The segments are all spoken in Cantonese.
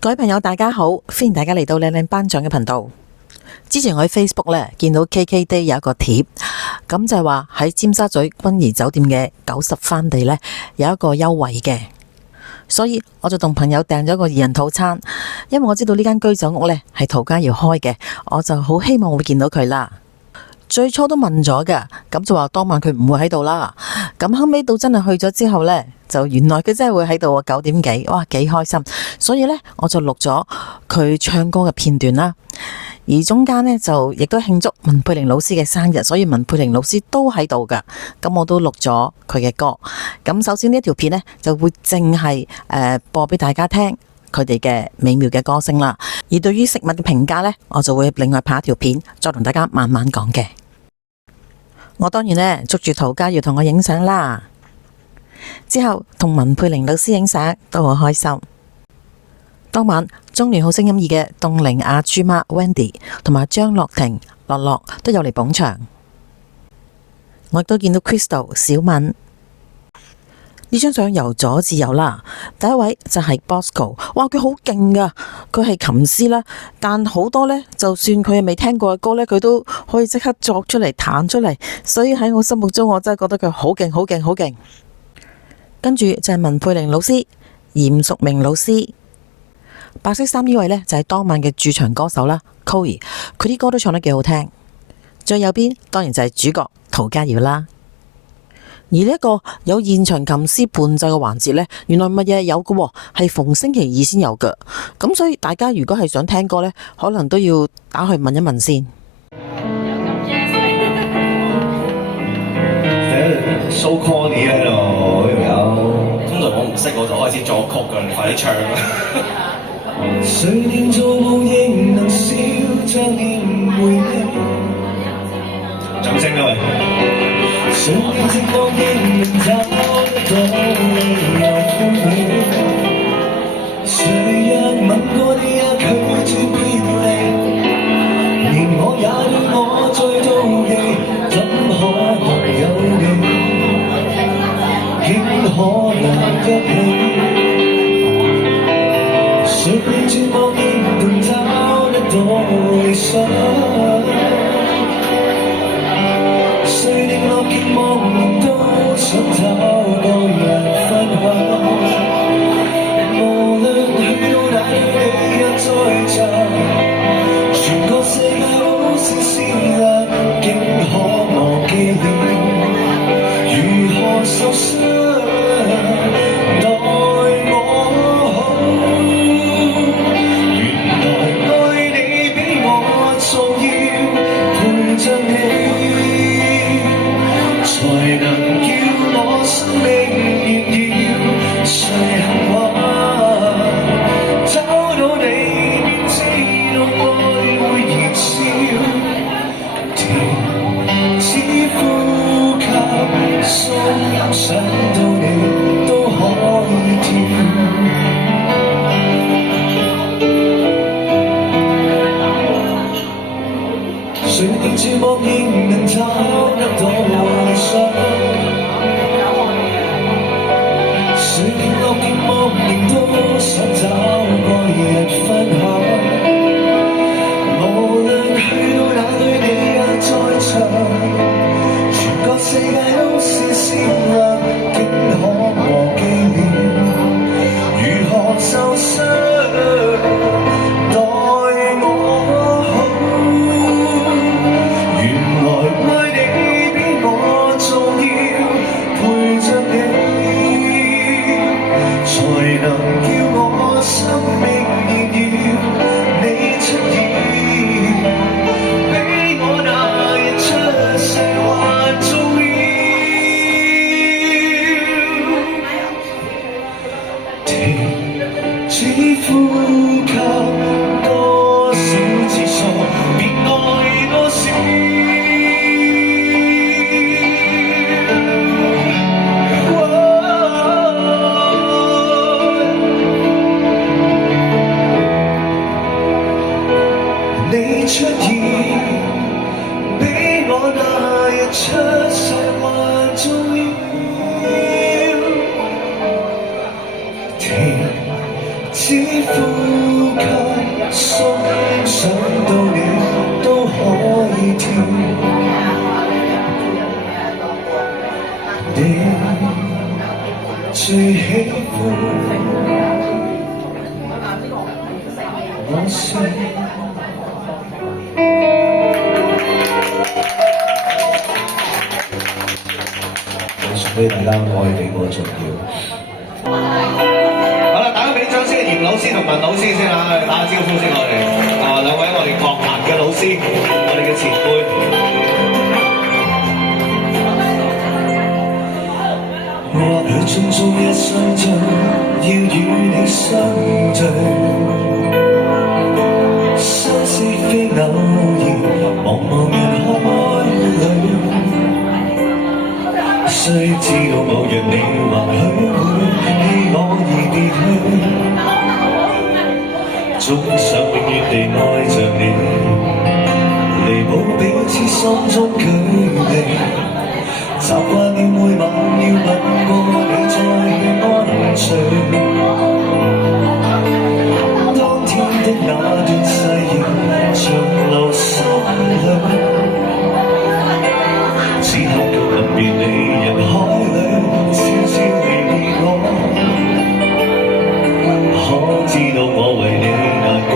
各位朋友大家好，歡迎大家嚟到靚靚頒獎嘅頻道。之前我喺 Facebook 咧見到 KKday 有一個貼，咁就係話喺尖沙咀君怡酒店嘅90番地咧有一個優惠嘅，所以我就同朋友訂咗個2人套餐，因為我知道呢間居酒屋咧係陶家瑤開嘅，我就好希望會見到佢啦。最初都問咗㗎，咁就話當晚佢唔會喺度啦。咁後尾到真係去咗之後呢，就原來佢真係會喺度喎，9點幾，哇幾開心！所以呢，我就錄咗佢唱歌嘅片段啦。而中間呢，就亦都慶祝文佩玲老師嘅生日，所以文佩玲老師都喺度㗎。咁我都錄咗佢嘅歌。咁首先呢條片呢，就會淨係播俾大家聽佢哋嘅美妙嘅歌聲啦。而對於食物嘅評價呢，我就會另外拍一條片，再同大家慢慢講嘅。我當然呢，捉住陶家瑤同我影相啦，之後同文佩玲老師影相都好開心。當晚中聯好聲音2嘅凍齡阿豬媽 Wendy 同埋張樂婷樂樂都有嚟捧場，我亦都見到 Crystal 小敏。呢張相由左至右啦，第一位就係 Bosco， 哇佢好勁噶，佢係琴師啦，但好多呢，就算佢係未聽過嘅歌呢，佢都可以即刻作出嚟彈出嚟，所以喺我心目中我真係覺得佢好勁好勁好勁。跟住就係文佩玲老師、嚴淑明老師。白色衫呢位呢，就係當晚嘅駐場歌手啦 Coy， 佢啲歌都唱得幾好聽。最右邊當然就係主角陶家瑤啦。而呢一個有現場琴師伴奏嘅環節呢，原來乜嘢有嘅，係逢星期2先有嘅。咁所以大家如果係想聽歌呢，可能都要打去問一問先。So call 你喺度有，通常我唔識我就開始作曲㗎，你快啲唱啦！誰念做無形能笑着念回憶，掌聲各位！誰念寂寞仍能找得到理由歡喜，誰若吻過你也拒絕別離，連我也對我最妒忌，怎可能有你，竟可能一起。誰念絕望亦能找得到理想，誰令我極茫然都想找個人分享，無論去到哪裏你也在場，全個世界都是思量，竟可忘記了如何受傷。想到你都可以跳，誰定絕望仍能找得到理想，誰定落極茫然都想找個人分享，無論去到哪裏你也在場，全個世界都是善良，竟可忘記了如何受傷，待我好。原來愛你比我重要，陪着你，才能叫我生命仍要你出現，比我那日出世還重要。停止呼吸多少次數，便愛多少。你出現比我那日出世還重要。停止只呼吸，心想到你都可以跳。你最喜歡我說。送俾大家，愛比我重要。好啦，打個俾掌聲，嚴老師同文老師先啦，打個招呼先我哋。兩位我哋樂壇嘅老師，我哋嘅前輩。或許匆匆一生中，要與你相聚，相思非偶然，茫茫人海裏。雖知道某日你或許會棄我而別去，總想永遠地愛着你，彌補彼此心中距離。習慣了每晚要問過你再去安睡，當天的那段誓言長留心裏。此刻卻臨別你人海裏，悄悄離別我。可知道我為你難過，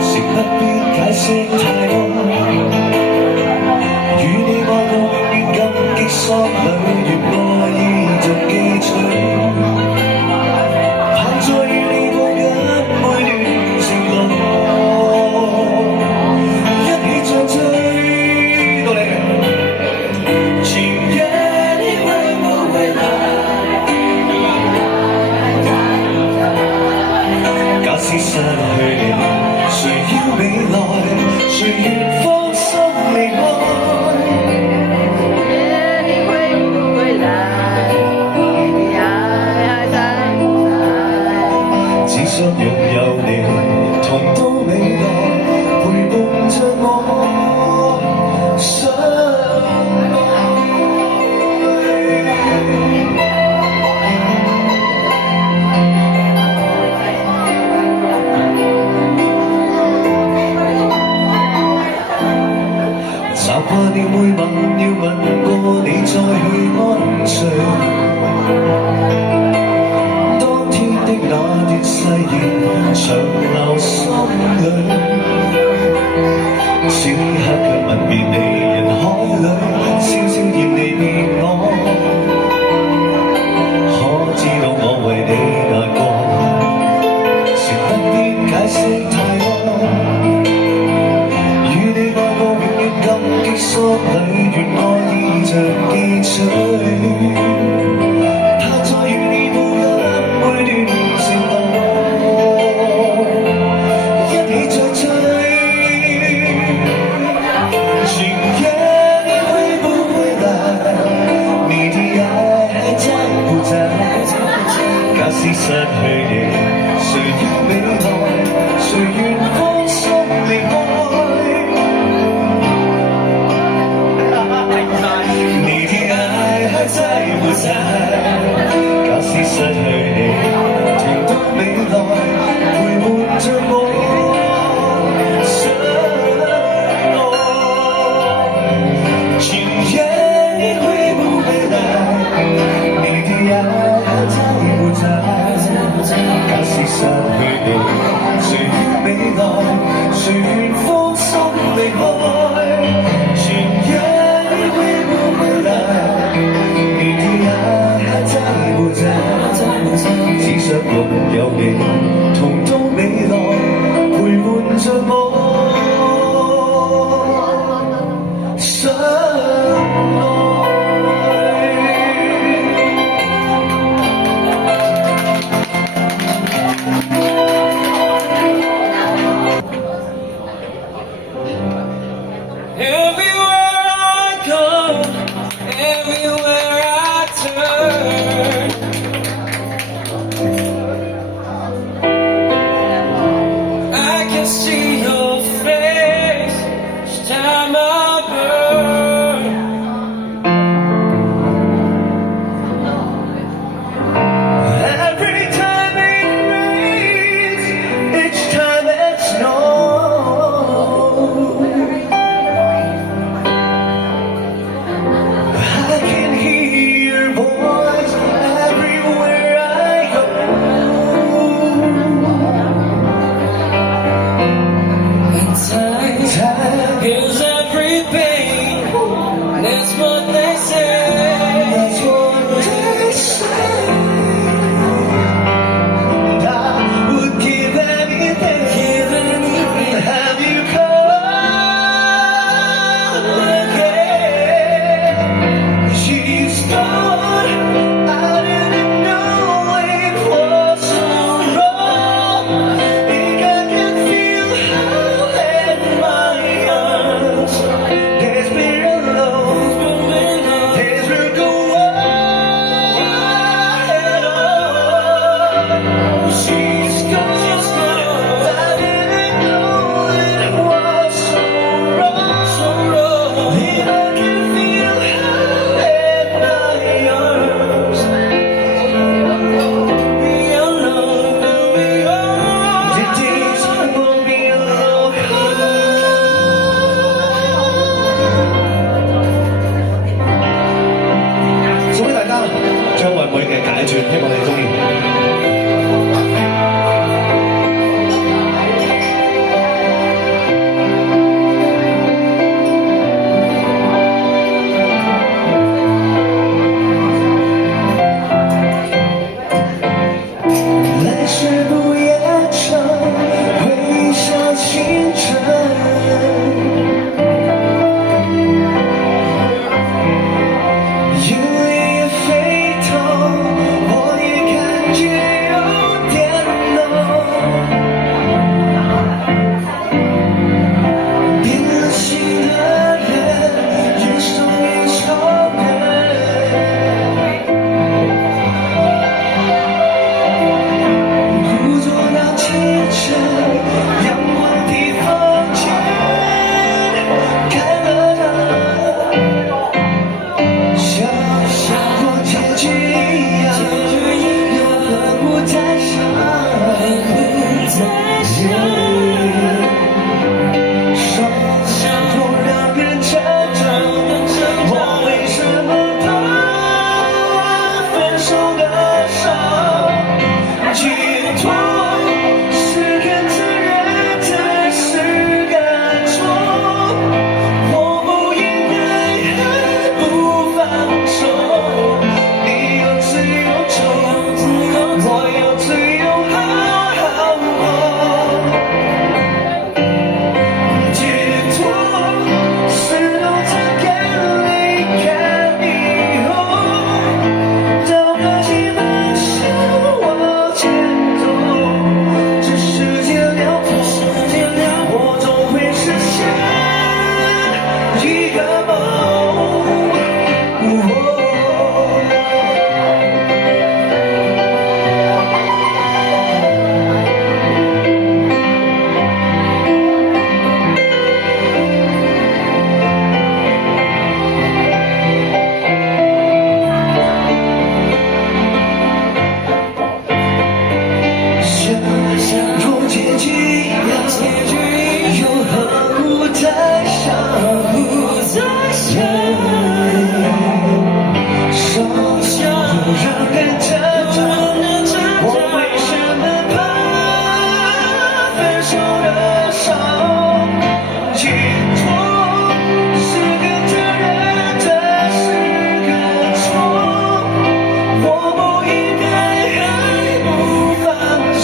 誠不必解釋太多。與你愛過永遠感激喪禮，願愛依著記取。盼再與你抱緊每段情路，一起再追。到你。假使失去你，誰要未來？誰願放心離開？你會不會來？你的愛還在不在？只想擁有你，同到未來，陪伴着我相愛。習慣了每晚要問過你再去安睡，當天的那段誓言長留心裏。此刻卻問別你人海裏，悄悄然離別我。可知道我為你難過，誠不必解釋太多。喪禮願愛依著記取，盼再與你抱緊每段情路，一起再追。今夜你會不會來？你的愛還在不在？假使失去你，誰要未來？誰願放心離開？假使失去你，同到未來，陪伴着我相愛。今夜你會不會來？你的愛還在不在？假使失去你，誰願未來？誰願放心離開？今夜你會不會來？只想擁有你，同到未來，陪伴着我相愛。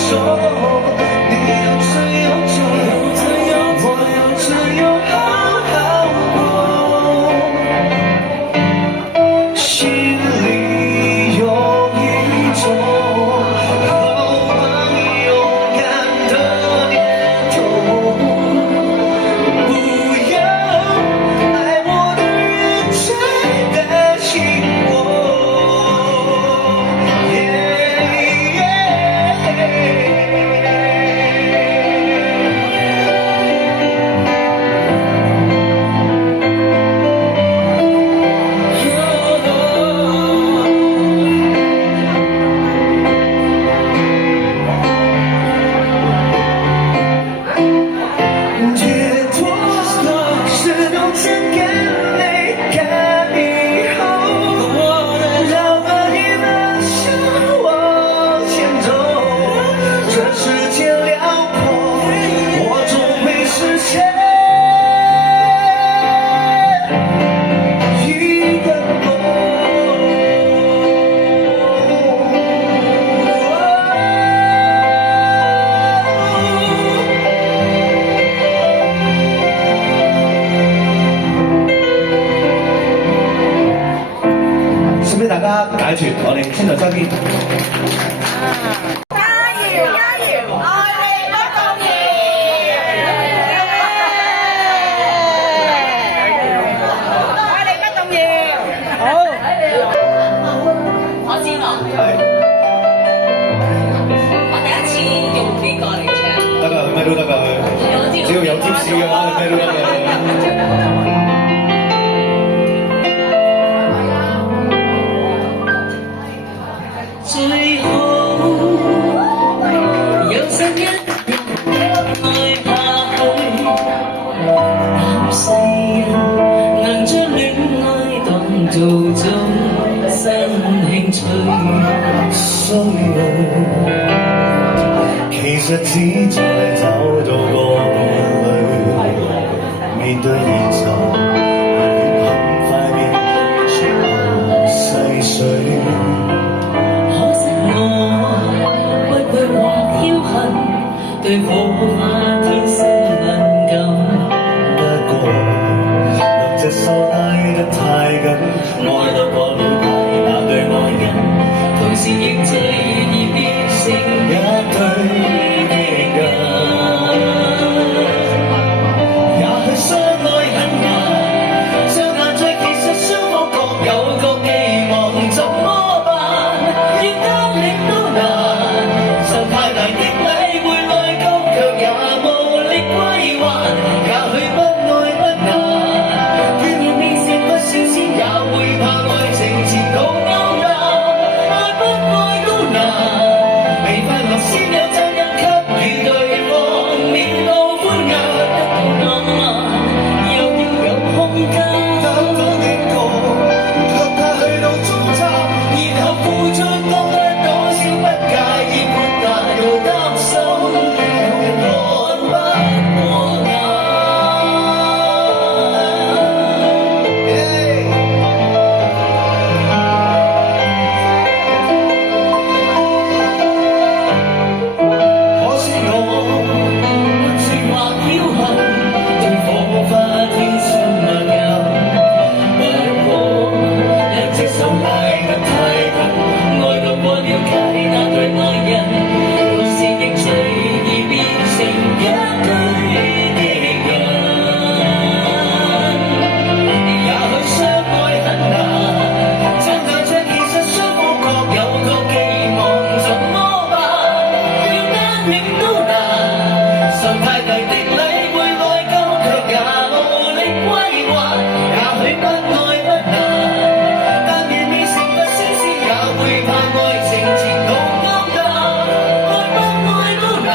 手，你有吃有酒，我有吃有好好过，心里有一种好梦勇敢的念头，不要爱我的人再担心我。解脱是用真干泪干以后，老了也能向往前走。这世界辽阔，我总会实现一个梦。使唔使大家解決？我哋先來側邊。加油加油，愛你不動搖。愛你不動搖。好。我知喎，係我第一次用呢個嚟唱，得㗎，咩都得㗎，只要有貼士嘅話，你咩都得㗎。最好有心一人愛下去，但世人能將戀愛當做種新興趣。所以其實只在找到個伴侶，面對現實，很快變出細水。可惜我不會或僥倖，對火花天生敏感。不過兩隻手拉得太緊，愛到過了界那對愛人，同時亦最易變成一對的人。也許相愛很難，相眼追其實雙方各有各寄望，怎麼辦？要單戀都難，受太大的禮會內疚，卻也無力歸還。也許不愛不難，但若未成不小心也會怕愛情前途勾搭。愛不愛都難，未快樂先有責任給予對方，面露歡顏得到浪漫，又要有空間。得到的個，卻怕去到終站，然後付出多得多少不介意豁達，又擔心有人看不過眼。可惜我說話僥倖，對火花天生默契。不過兩隻手拉得太緊，愛到過了界那對愛人，同時亦最易變成一對的人。也許相愛很難，掙扎着其實雙方各有各寄望，怎麼辦？要單戀都難，受太大的禮會內疚，卻也無力歸還。也許不愛不難，但願未成不先知，也會怕愛情前途勾搭。愛不愛都難，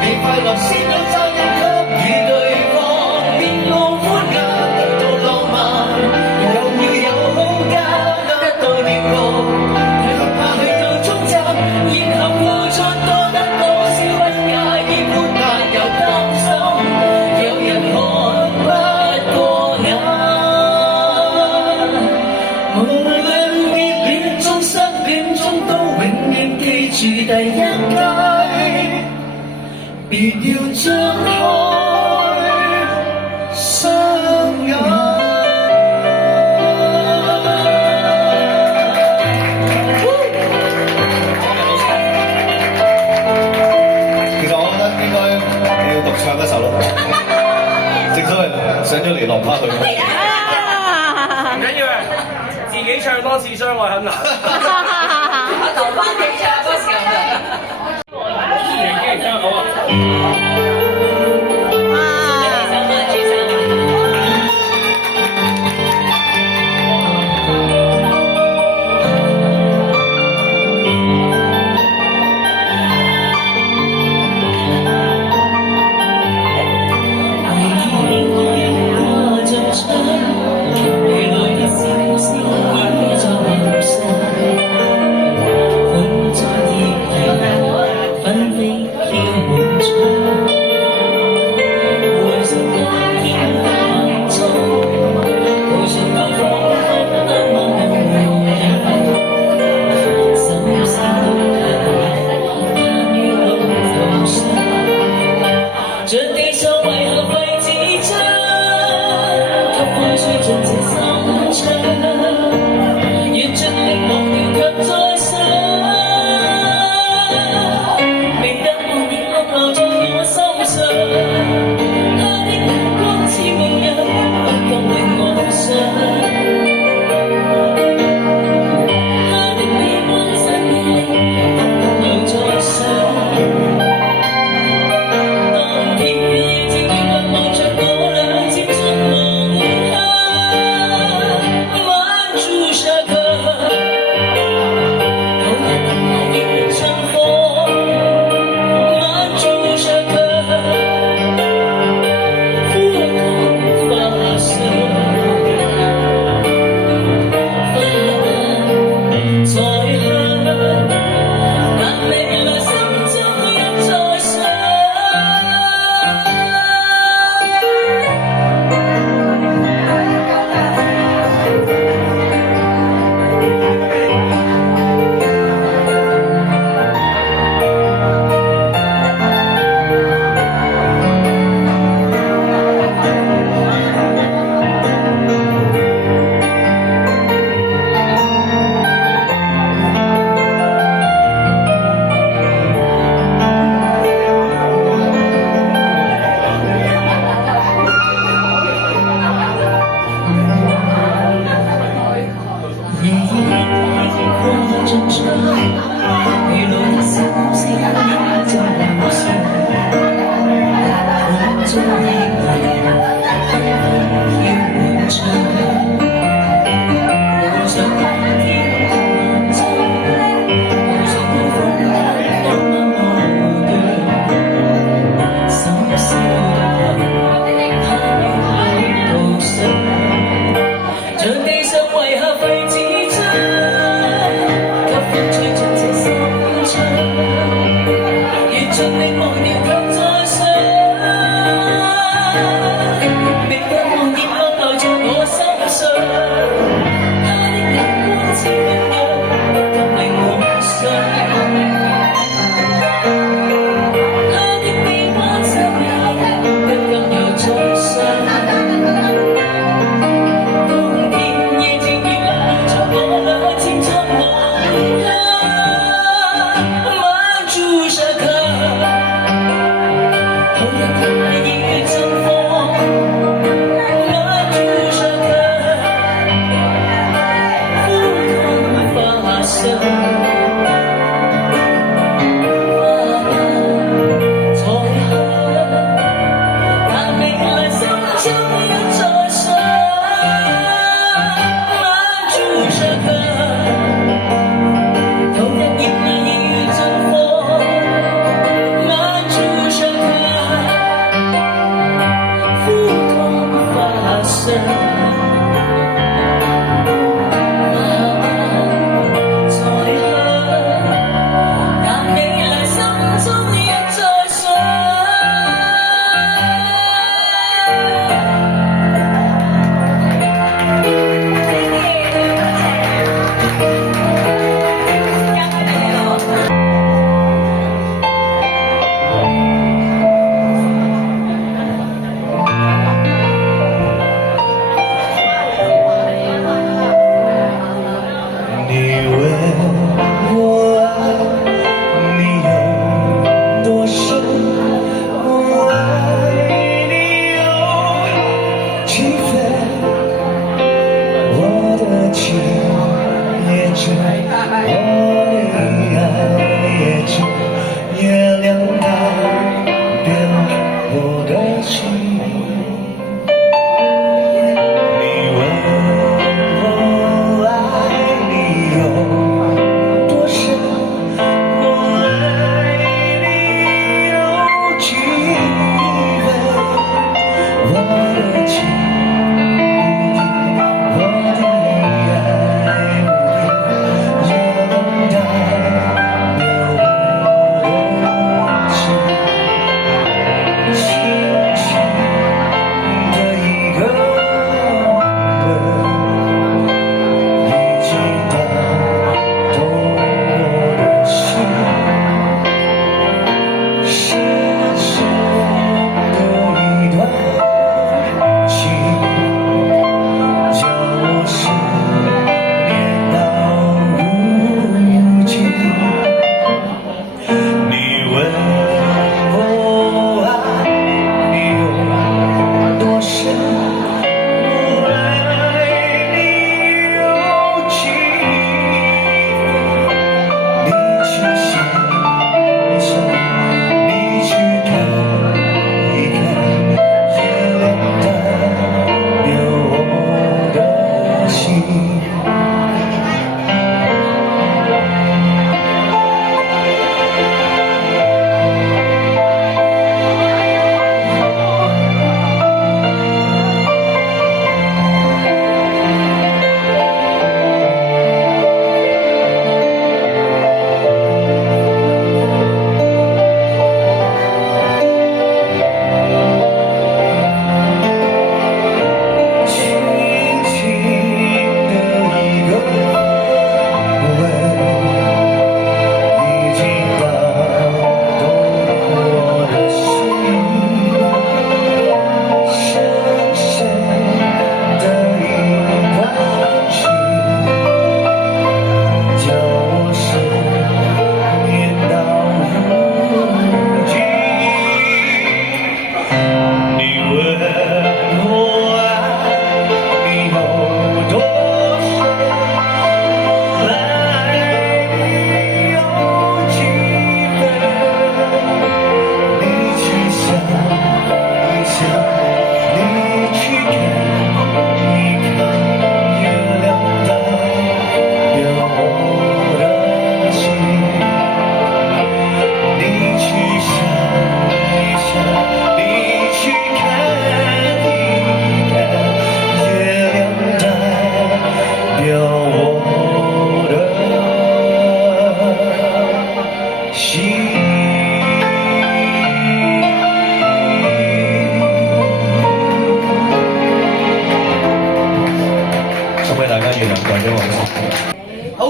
未快樂先有責任給予對方，面露歡顏得到浪漫，又要有空間，得到獵物，卻怕去到終站，然後付出多得多少不介意豁達，又擔心有人看不過眼。無論熱戀中失戀中都永遠記住第一間。要張開雙眼。其實我覺得應該你要獨唱一首咯，正所謂上咗嚟落唔翻去。唔緊要嘅，自己唱多次相愛很難。我留翻你唱嗰時候就。自己唱好啊！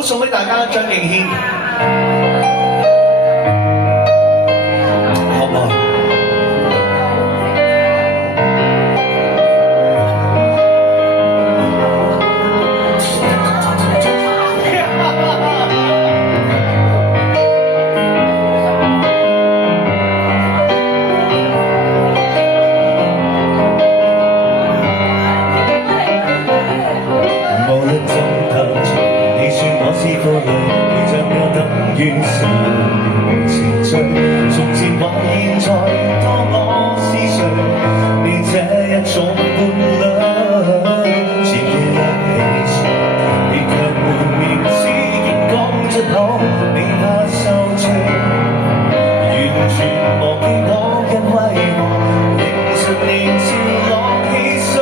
送俾大家張敬軒，好唔好？無論怎談情，你說我是負累，你像我等於誰前序？從前或現在，當我是誰？你這一種伴侶，前夜起床，你卻滿面只見講出口，你怕受罪，完全忘記我因為何凌晨連潮落汽水？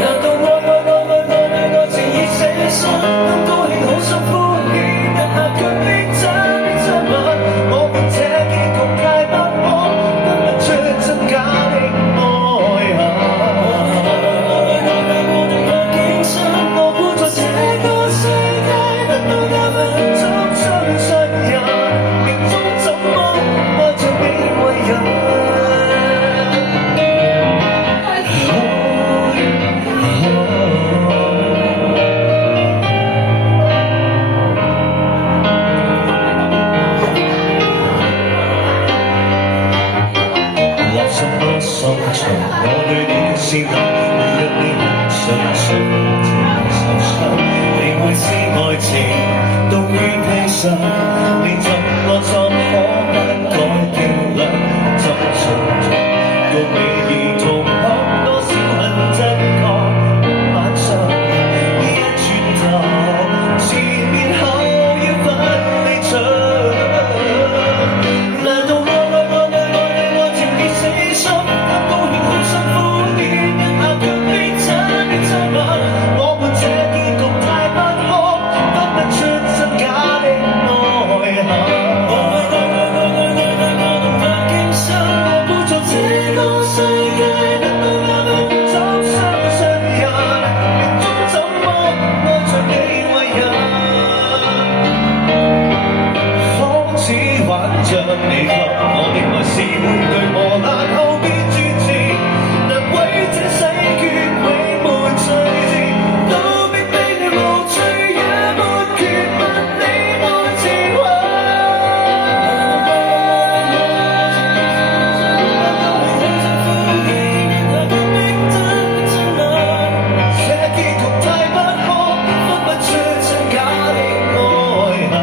難道愛情已死心？當高興好心敷衍一下，卻逼真親吻。我們這結局太不可，分不出真假的愛恨。竟想我活在這個世界，得到那份終相信人，命中怎麼愛着你為人？落什麼心腸，我對你善良，若你不相信情受傷，你會知愛情到於悲傷，你怎麼怎可不改定量？怎信着到美兒同學多少很真確晚上，一轉頭前面後要分離場。難道愛情已死心？當高興好心敷衍一下，卻逼真的親吻。我們這結局太不可，分不出真假的愛恨。竟想我活在這個世界，得到那份怎相信人？命中怎麼愛着你為人？仿似玩着你給我的愛是玩具磨難後變絕情，難為這世決永沒趣致，都逼你無趣也沒權問你愛情運。這結局太不可，分不出真假的愛恨。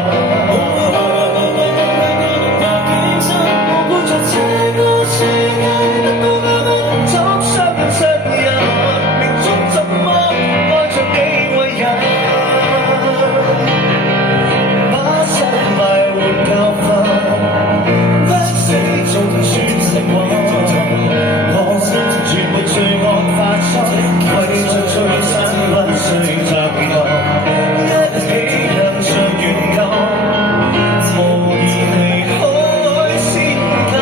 竟想我活在這個世界，得到那份怎相信人？命中怎麼愛着你為人？把失敗換教訓，不死做條算成運。我心絕沒罪惡發生，為着聚散不需責任，一起向上遠近，無言離開先敢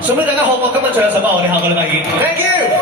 送俾大家，好唔好？今日最後10班，我哋下個禮拜見。Thank you。